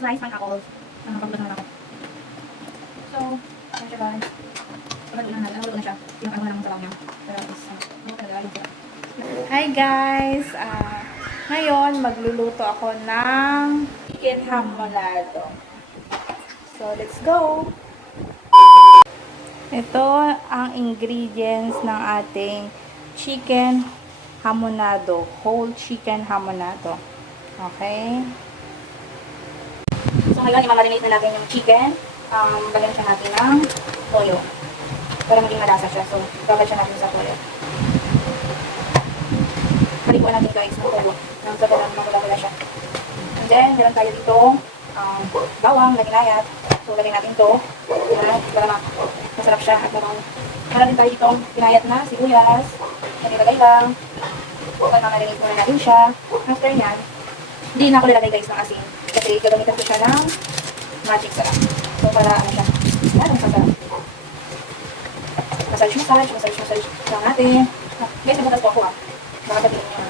sliced pineapples. Pagbulas naman ako. So, yan siya guys. Pagbulas na natin. Naluto na siya. Pinapano na lang ang sabaw niya. Pero is, talaga yung sarap. Hi guys! Ngayon, magluluto ako ng chicken hamonado. So, let's go! Ito ang ingredients ng ating chicken hamonado. Whole chicken hamonado. Okay? So, ngayon, imamarinate na natin yung chicken. Lagyan siya natin ng toyo. Para maging malasa siya. So, babad siya natin sa toyo. Palikuan natin guys ng toyo. Nang sa ganang makula-kula siya. And then, meron tayo dito bawang na ginayat. So, lagyan natin ito. Para masarap siya at mabango. Meron din tayo dito ginayat na sibuyas. Yan ilagay lang. Kaya mamarinate muna natin siya. After nyan, hindi na ako lalagay guys ng asin. Kasi gagamitan ko siya ng magic sarap. So, para ano siya. Yan, ang sasarap. Massage lang natin. Guys, nabutas po ako baka sabihin niyo.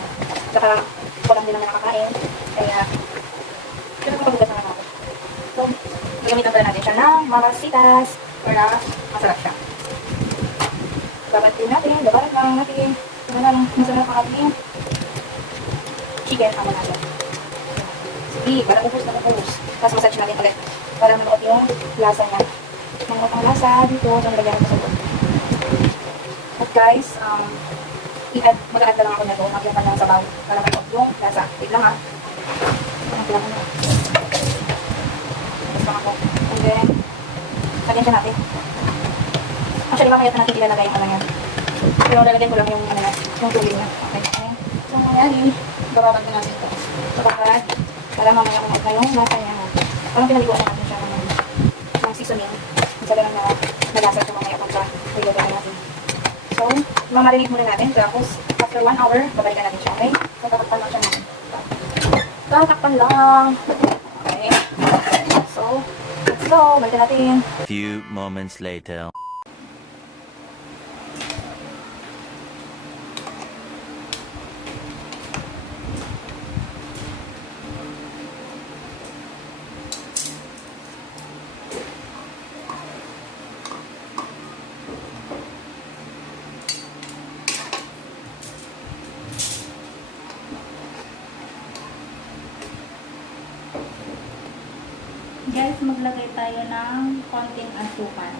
Saka, ako lang din naman nakakain. Kaya, sino pa pabugas naman ako. So, gagamitan pala natin siya ng mamasitas para masarap siya. Babad din natin, dabaran lang natin. Ito na lang, masarap ang ating chicken hamonado. Sige, para ubus na ubus. Tapos massage natin ulit para manuot yung lasa niya. Manuot ang lasa dito sa nilagyan ko sa loob. At guys, mag-add na lang ako nito. Magyaman lang sabaw para manuot yung lasa. Wait lang ha. Magyaman na. Tapos lang ako. And then, lagyan siya natin. Actually, mamaya natin ilalagay yung ano yan. Pero lalagyan ko lang yung ano yan, yung tubig niya. Okay. So, mangyari, bababad na natin ito. So, babad. Para mamaya kung na yung lasa niya. Parang pinaliguan natin siya ng seasoning. Isa lang na nalasa siya mamaya kung sa ilagay natin. So, mamarinate muna natin. Tapos, after 1 hour, babalikan natin siya. Okay? So, tatakpan lang siya natin. Tatakpan lang. Okay. So, let's go. Balikan natin. Few moments later. Guys, maglagay tayo ng konting asukal.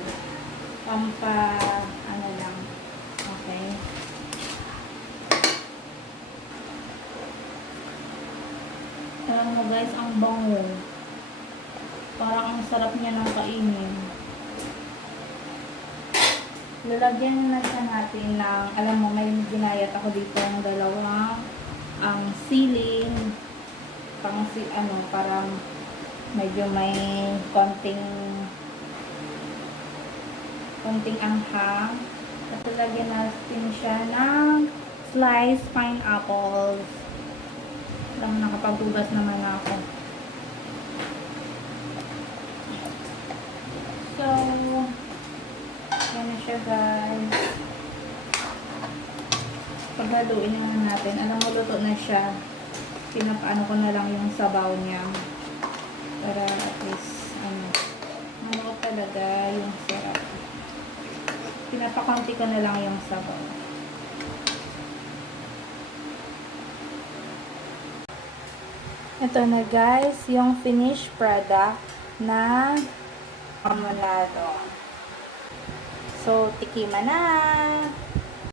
Ano lang. Okay. Alam mo guys, ang bango. Parang ang sarap niya ng kainin. Lalagyan na siya natin ng, alam mo, may ginayat ako dito ng dalawang siling parang medyo may konting anghang. At lagyan natin siya ng sliced pineapples. Lang nakapagubas naman ako. So, yan na siya guys. Paghaluin naman natin. Alam mo, luto na siya. Pinapaano ko na lang yung sabaw niya. Para at least, manuot talaga yung sarap. Pinapakunti ko na lang yung sabaw. Ito na guys, yung finished product na hamonado. So, tikiman na!